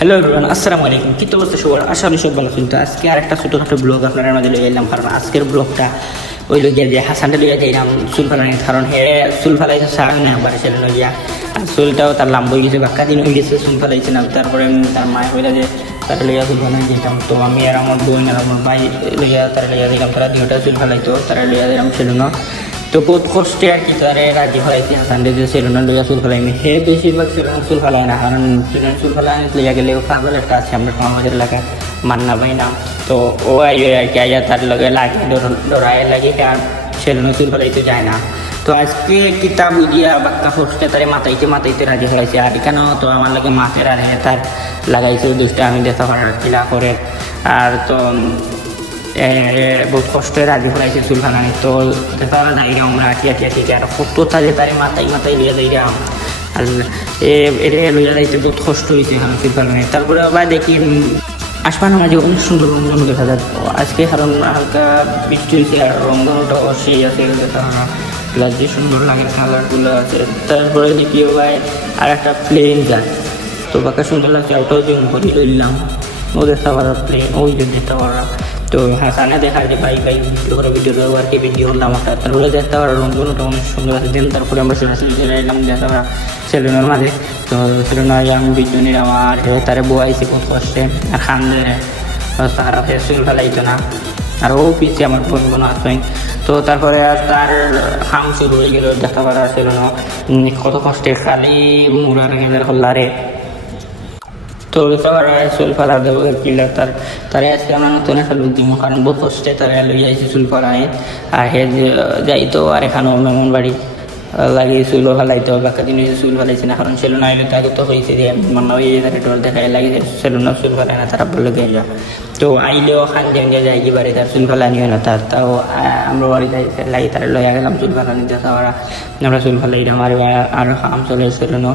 Hello everyone, আসসালামু আলাইকুম। কি তো অবস্থা সবার? আশা করি সব ভালো চলতে। আজকে আরেকটা ছোটোখাটো ব্লগ আপনার মাঝে লইয়ে এলাম, কারণ আজকের ব্লগটা ওই লোক যে হাসানটা লইয়া যাইলাম চুল ফালাই, কারণ হে চুল ফালাইছে সারা না একবার ছেলে লইয়া, আর চুলটাও তার লাম্ব হয়ে গেছে, বাক্কা দিন হয়ে গেছে চুল ফালাইছে না। তারপরে তার মায় হইলা যে তারা লইয়া চুল ফালাই যেতাম, তো আমি আর আমার বোন আর আমার ভাই লইয়া তারা লইয়া দিলাম, তারা দুটা চুল ফালাইতো, তারা লইয়া দিলাম ছিল না। তো বহুত কষ্টে আর কি তারে রাজি ফেলাইছে হাসানডে যে সেলুনের লইয়া চুল ফেলাইনি। হে বেশিরভাগ সেলুনের চুল ফেলায় না, কারণ সেলুনের চুল ফেলাই লইয়া গেলেও পাগল একটা আছে আমরা আমাদের এলাকায় মান্না ভাই নাম। তো ও আইয়ে আর কি আইয়া তার লগে লাগে ডরায় লাগে, আর সেলুনের চুল ফেলাইতে যায় না। তো আজকে কিতাব দিয়া বাক্কা ফসকে তারে মাথাইতে রাজি ফেলাইছে, আর এখানেও তো আমার লাগে মাথের আর তার লাগাইছে দুষ্টা আমি দেখা করার কিলা করে। আর তো বহুত কষ্টে রাজি ফেলাইছে চুল ফালানি। তো তারা যাইরা আমরা আটিয়া আর কত তাদের তারে মাথায় লইয়া যাইরা, আর এটা লইয়া যাইতে বহুত কষ্ট হয়েছে এখানে চুল ফালানি। তারপরে আবার দেখি আসমানের মাঝে অনেক সুন্দর রঙ দেখা যায় আজকে, কারণ হালকা বৃষ্টি হয়েছে আর রঙটাও সেই আছে দেখা যে সুন্দর লাগে, কালারগুলো আছে। তারপরে দেখি ভাই আর একটা প্লেন যায়, তো বাকি সুন্দর লাগছে, ওটাও জুম করে লইলাম। ও দেখতে পারা প্লেন, ওই যে দেখতে পারা। তো হাসানে দেখা যে ভাই ভিডিও দেবো আর কি, ভিডিও হলাম একটা। তারপরে দেখতে পারা রঙগুলোটা অনেক সুন্দর আছে। দিন তারপরে আমরা সরাসরি চলে এলাম দেখতে পারা সেলুনের মাঝে। তো সেলুন আমি বিজনের আমার তারে বয়াইছি বহুত কষ্টে, আর খান তারা চুল ফেলাইতো না, আর ও পিছিয়ে আমার বোন আসবেন। তো তারপরে আর তার খাম শুরু হয়ে গেল দেখা পারা ছিল না, কত কষ্টে খালি মুড়ার গেলের হল্লারে। তো চুল ফালার দেবো কিলা তারে আজকে আমরা নতুন একটা লোক দিব, কারণ বহু কষ্টে তারা লই যাইছে চুল ফালাই। আর হে যাইতো আর এখানেও মেমন বাড়ি লাগিয়ে চুলও ফালাইতো, বাকি দিন চুল ফালাইছে না, কারণ সেলুন আইলে তাকে তো হয়েছে যে মনে হয় ডর দেখায় লাগিয়ে সেলুনও চুল ফালায় না, তারা বলে গিয়ে যা। তো আইলেও খান যে যাই কি বাড়ি তার চুল ফালানি হয় না, তাও আমরা বাড়িতে লাগি তারা লইয়া গেলাম চুল ফালানি দেখা ওরা আমরা চুল ফালাই আমার আর খাম চলে সেলুনও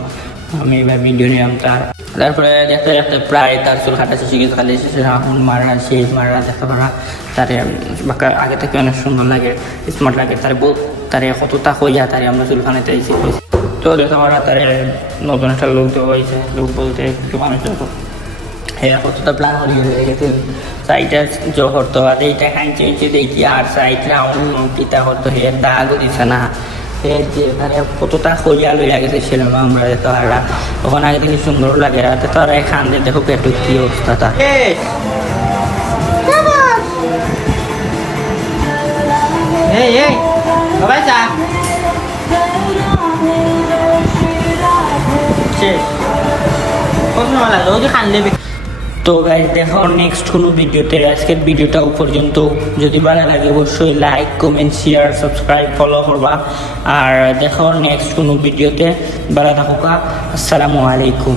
আমি এবার ভিডিও নিলাম তার। তারপরে দেখতে প্রায় তার চুল কাটা শেষে গেছে, খালি শেষে মারা দেখা পারা তারে বাঁকা আগে থেকে অনেক সুন্দর লাগে, স্মার্ট লাগে। তারে কতটা হইয়া তারে আমরা চুল খানাইতে আইসি। তো দেখা পারা তারে নতুন একটা লোক দেওয়া হয়েছে, লোক বলতে একটু মানুষ দেখো হ্যাঁ কতটা প্ল্যান হয়ে গেছে। সাইডটা জহর তো আর এইটা খাইছে দেখি, আর সাইড রাউন্ড পিতা হতো হে দাগও দিছে না, যেখানে কতটা খরিয়া লইয়া গেছে ছিল না আমরা তো। আর ওখানে আগে থেকে সুন্দর লাগে, রাতে তো আর খান দিয়ে দেখো একটু কি অবস্থা তা। তো গাইস দেখো নেক্সট কোনো ভিডিওতে। আজকের ভিডিওটা পর্যন্ত, যদি ভালো লাগে অবশ্যই like comment share subscribe follow করবা। আর দেখো নেক্সট কোনো ভিডিওতে, ভালো থাকুক। আসসালামু আলাইকুম।